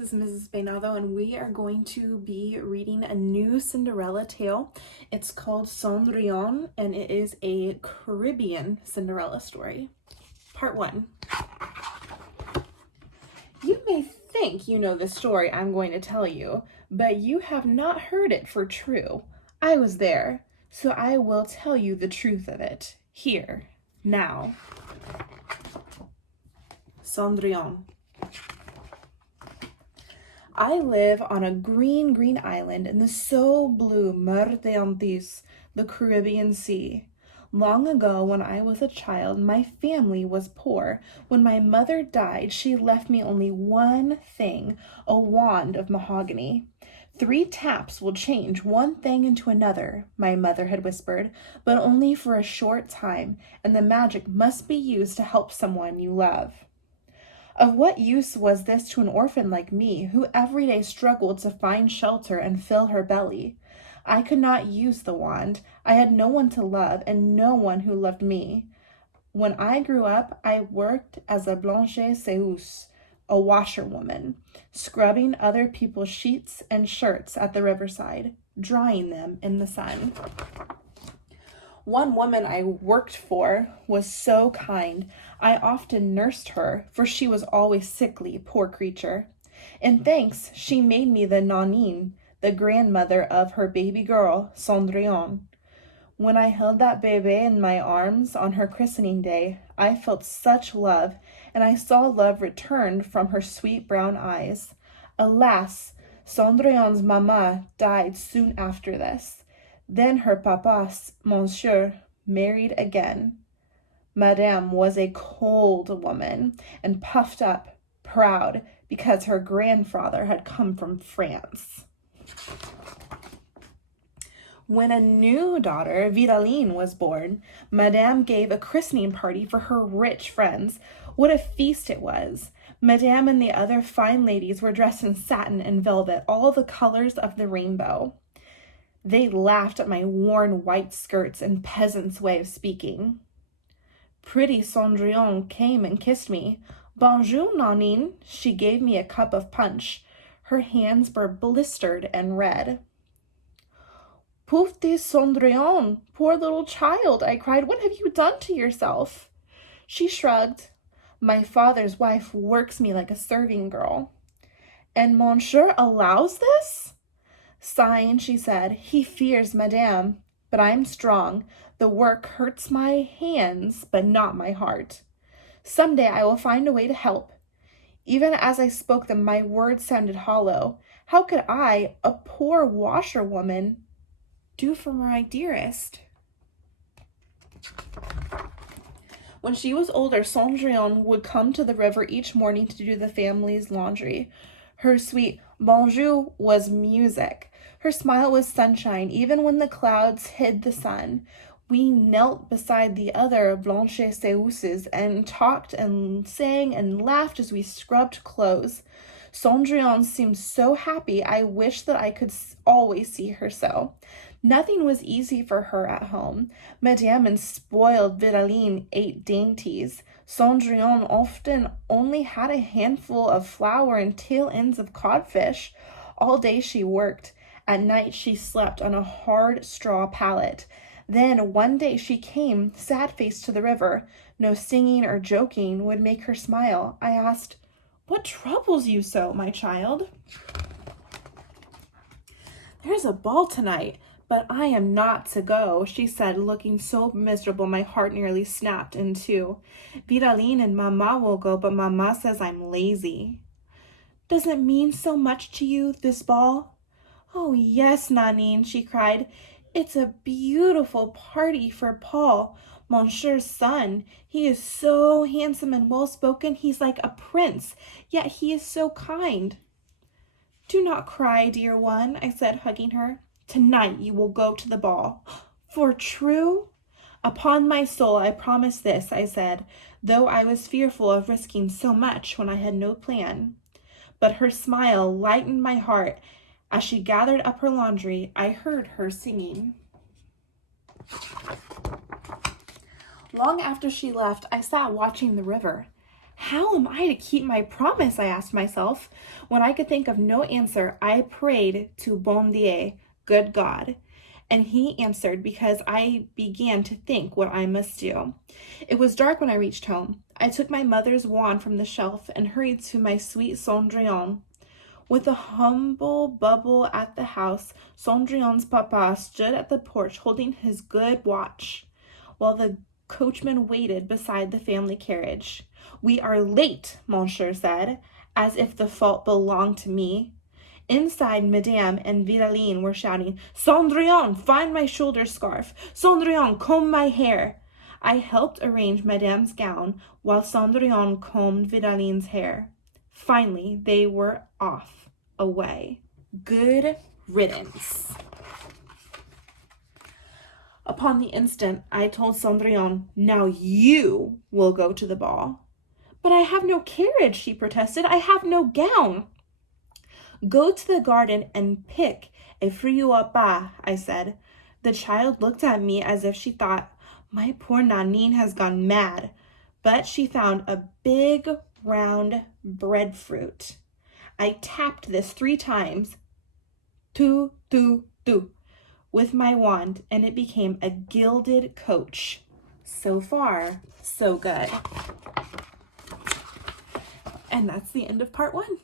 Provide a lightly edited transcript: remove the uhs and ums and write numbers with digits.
This is Mrs. Beinado, and we are going to be reading a new Cinderella tale. It's called Cendrillon, and it is a Caribbean Cinderella story. Part 1. You may think you know the story I'm going to tell you, but you have not heard it for true. I was there, so I will tell you the truth of it. Here, now. Cendrillon. I live on a green island in the so blue Mer de Antilles, the Caribbean Sea. Long ago, when I was a child, my family was poor. When my mother died, she left me only one thing, a wand of mahogany. 3 taps will change one thing into another, my mother had whispered, but only for a short time, and the magic must be used to help someone you love. Of what use was this to an orphan like me, who every day struggled to find shelter and fill her belly? I could not use the wand. I had no one to love, and no one who loved me. When I grew up, I worked as a blanchisseuse, a washerwoman, scrubbing other people's sheets and shirts at the riverside, drying them in the sun. One woman I worked for was so kind. I often nursed her, for she was always sickly, poor creature. In thanks, she made me the nanine, the grandmother of her baby girl, Cendrillon. When I held that bébé in my arms on her christening day, I felt such love, and I saw love returned from her sweet brown eyes. Alas, Cendrillon's mamma died soon after this. Then her papa, Monsieur, married again. Madame was a cold woman and puffed up, proud, because her grandfather had come from France. When a new daughter, Vidaline, was born, Madame gave a christening party for her rich friends. What a feast it was! Madame and the other fine ladies were dressed in satin and velvet, all the colors of the rainbow. They laughed at my worn white skirts and peasant's way of speaking. Pretty Cendrillon came and kissed me. Bonjour, Nanine. She gave me a cup of punch. Her hands were blistered and red. Pauvre Cendrillon, poor little child, I cried. What have you done to yourself? She shrugged. My father's wife works me like a serving girl. And Monsieur allows this? Sighing, she said, he fears Madame, but I'm strong. The work hurts my hands, but not my heart. Someday I will find a way to help. Even as I spoke them, my words sounded hollow. How could I, a poor washerwoman, do for my dearest? When she was older, Cendrillon would come to the river each morning to do the family's laundry. Her sweet bonjour was music. Her smile was sunshine, even when the clouds hid the sun. We knelt beside the other blanchiseuses and talked and sang and laughed as we scrubbed clothes. Cendrillon seemed so happy, I wished that I could always see her so. Nothing was easy for her at home. Madame and spoiled Vidaline ate dainties. Cendrillon often only had a handful of flour and tail ends of codfish. All day she worked. At night she slept on a hard straw pallet. Then one day she came, sad-faced, to the river. No singing or joking would make her smile. I asked, "What troubles you so, my child?" "There's a ball tonight, but I am not to go," she said, looking so miserable my heart nearly snapped in two. "Vidaline and Mama will go, but Mama says I'm lazy." "Does it mean so much to you, this ball?" "Oh, yes, Nanine," she cried. "It's a beautiful party for Paul, Monsieur's son. He is so handsome and well-spoken. He's like a prince, yet he is so kind." "Do not cry, dear one," I said, hugging her. "Tonight you will go to the ball." "For true?" "Upon my soul, I promise this," I said, though I was fearful of risking so much when I had no plan. But her smile lightened my heart. As she gathered up her laundry, I heard her singing. Long after she left, I sat watching the river. How am I to keep my promise? I asked myself. When I could think of no answer, I prayed to Bon Dieu, good God. And he answered because I began to think what I must do. It was dark when I reached home. I took my mother's wand from the shelf and hurried to my sweet Cendrillon. With a humble bubble at the house, Cendrillon's papa stood at the porch holding his good watch, while the coachman waited beside the family carriage. "We are late," Monsieur said, as if the fault belonged to me. Inside, Madame and Vidaline were shouting, "Cendrillon, find my shoulder scarf! Cendrillon, comb my hair!" I helped arrange Madame's gown while Cendrillon combed Vidaline's hair. Finally, they were off, away. Good riddance. Upon the instant, I told Cendrillon, "Now you will go to the ball." "But I have no carriage," she protested. "I have no gown." "Go to the garden and pick a feuilles pas," I said. The child looked at me as if she thought, "My poor Nanine has gone mad," but she found a big, round breadfruit. I tapped this 3 times, tu, tu, tu, with my wand, and it became a gilded coach. So far, so good. And that's the end of part 1.